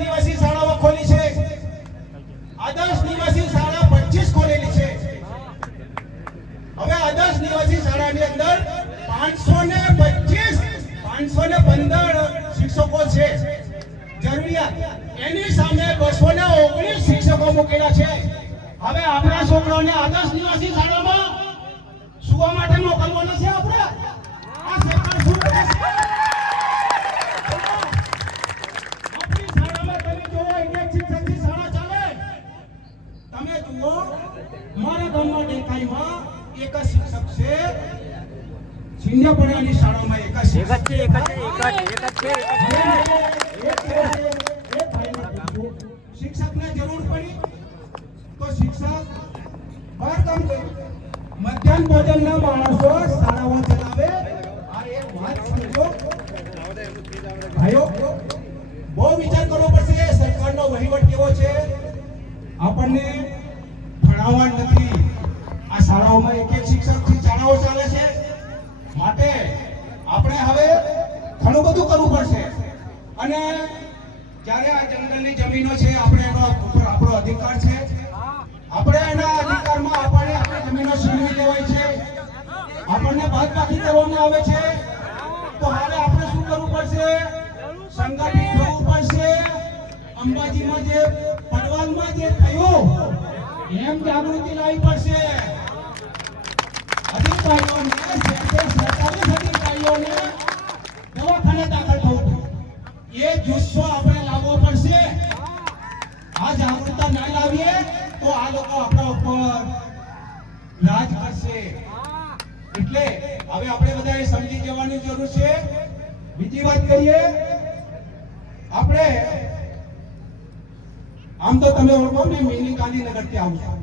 નિવાસી શાળાઓ ખોલી છે, આદર્શ નિવાસી શાળા 25 ખોલેલી છે। હવે આદર્શ નિવાસી શાળાની અંદર 515 શિક્ષકો છે જરૂરિયાત, એની સામે 219 શિક્ષકો મૂકેલા છે। હવે આપણા છોકરાઓને આદર્શ નિવાસી શાળામાં સુવા માટે મોકલવાના છે આપણે? આ સરકાર શું કરે છે? આપણી શાળામાં તમે જોવો એક શિક્ષકની શાળા ચાલે, તમે જુઓ મારા ગામમાં ડેકાઈમાં એક જ શિક્ષક છે, સિંધાપરાની શાળામાં એક જ શિક્ષકને જરૂર પડી તો શિક્ષક બહાર કામ કરે, મધ્યાહન ભોજનના માણસો શાળાઓ ચલાવે। આ એક વાત સમજો ભાઈઓ, બહુ વિચાર કરવો પડશે સરકારનો વહીવટ કેવો છે। આપણને ભણાવવા નથી, આ શાળાઓમાં એક શિક્ષકથી શાળાઓ ચાલે છે, માટે આપણે હવે ઘણું બધું કરવું પડશે। અને જ્યારે આ જંગલની જમીનો છે, આપણે એનો ઉપર આપણો અધિકાર છે, આપણે એના અધિકારમાં આપણે આપણી જમીનો છીનવી લેવાય છે, આપણને બાદબાકી કરવામાં આવે છે। તો હવે આપણે શું કરવું પડશે? સંગઠિત થવું પડશે। અંબાજીમાં જે પડવાલમાં જે થયું એમ જાગૃતિ લાવવી પડશે। અધિકારીઓને સરકારી અધિકારીઓને દવાખાને દાખલ થવું, એ જુસ્સો આપણે લાવવો પડશે। આ જાગૃતતા ના લાવીએ તો આ લોકો આપણા ઉપર રાજ કરશે। એટલે હવે આપણે બધાએ સમજી જવાની જરૂર છે। બીજી વાત કરીએ, આપણે આમ તો તમે ઓળખો ને, મિની ગાંધીનગર થી આવું છું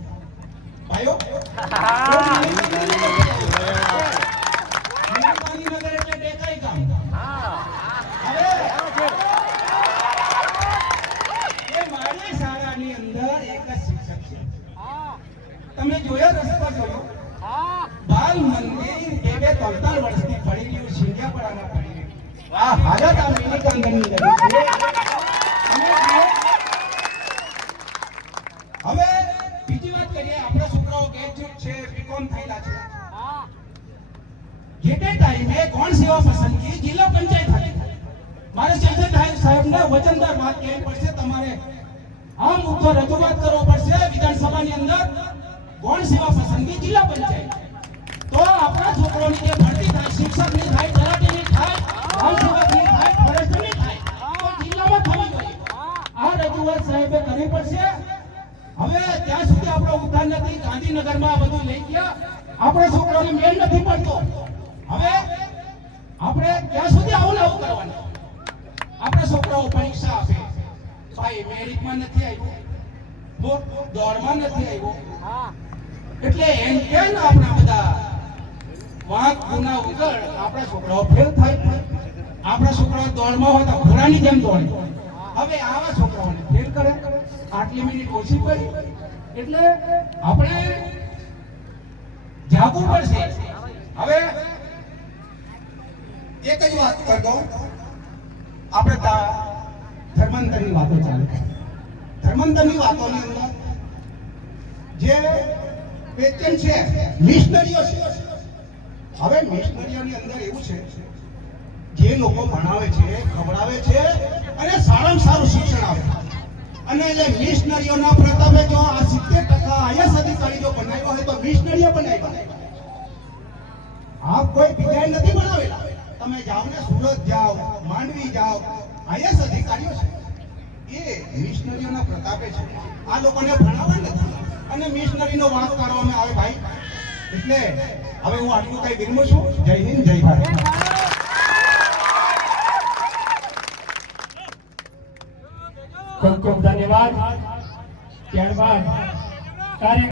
ભાઈઓ, ગાંધીનગર એટલે ડેકાઈ ગામ। હવે એ મારી શાળાની અંદર એક જ શિક્ષક છે, તમે જોયો રસ્તો જોયો, બાલ મંદિર 2-3 વર્ષથી પડી ગયું, સિંધિયાપરામાં પડી ગયું। આ હાલત આ મિની ગાંધીનગરની છે। હવે બીજી વાત કરીએ, આપણા છોકરાઓ ગ્રેજ્યુએટ છે, બીકોમ થયેલા છે, જે તે ટાઈમે કોણ સેવા પસંદગી જિલ્લા પંચાયત હતી, મારે સેક્રેટરી સાહેબને વચનદાર વાત કહેવી પડશે, તમારે આ મુદ્દો રજૂઆત કરવો પડશે વિધાનસભાની અંદર। કોણ સેવા પસંદગી જિલ્લા પંચાયત, તો આપણા છોકરાઓની જે ભરતી થાય, શિક્ષકની થાય, તલાટીની થાય, ગ્રામ સેવકની થાય, ફોરેસ્ટરની થાય, તો જિલ્લામાં થવી જોઈએ। આ રજૂઆત સાહેબે કરવી પડશે। હવે ત્યાં સુધી આપણો ઉદ્ધાર નથી, ગાંધીનગરમાં આ બધું લઈ ગયા, આપણે છોકરાઓને મેળ નથી પડતો। હવે આપણે ત્યાં સુધી આવું આવું કરવાનું, આપણે છોકરાઓ પરીક્ષા આપે, ભાઈ મેરિટમાં નથી આવ્યો, દોડમાં નથી આવ્યો, એટલે એમ કે આપણા બધા વાંક ગુના ઉગડ આપણા છોકરાઓ ફેલ થાય। આપણા છોકરાઓ દોડમાં હોય તો ઘોડાની જેમ દોડે, હવે આવા છોકરાઓને ફેલ કરે, આટલી મિનિટ ઓછી પડી, એટલે આપણે જાગવું પડશે। હવે એક જ વાત કરી દઉં, આપણે ધર્માંતરની વાતો ચાલે, ધર્માંતરની વાતોની અંદર જે પેચન છે, મિશનરીઓ છે। હવે મિશનરીઓની અંદર એવું છે, જે લોકો ભણાવે છે, ખવડાવે છે અને સારામાં સારું શિક્ષણ આપે, અને એટલે મિશનરીઓના પ્રતાપે જો આ 70% આઈએસ અધિકારી જો બનાવ્યો હોય તો મિશનરીઓ બનાવ્યા, આ કોઈ બીજાએ નથી બનાવેલા। તમે જાઓ ને, સુરત જાઓ, માંડવી જાઓ, આઈએસ અધિકારીઓ છે, એ મિશનરીઓના પ્રતાપે છે। આ લોકોને ભણાવવા નથી અને મિશનરીનો વાંક કાઢવામાં આવે ભાઈ। એટલે હવે હું આટલું કઈ વિરમું છું। જય હિન્દ, જય ભારત। ખૂબ ખૂબ ધન્યવાદ। ત્યારબાદ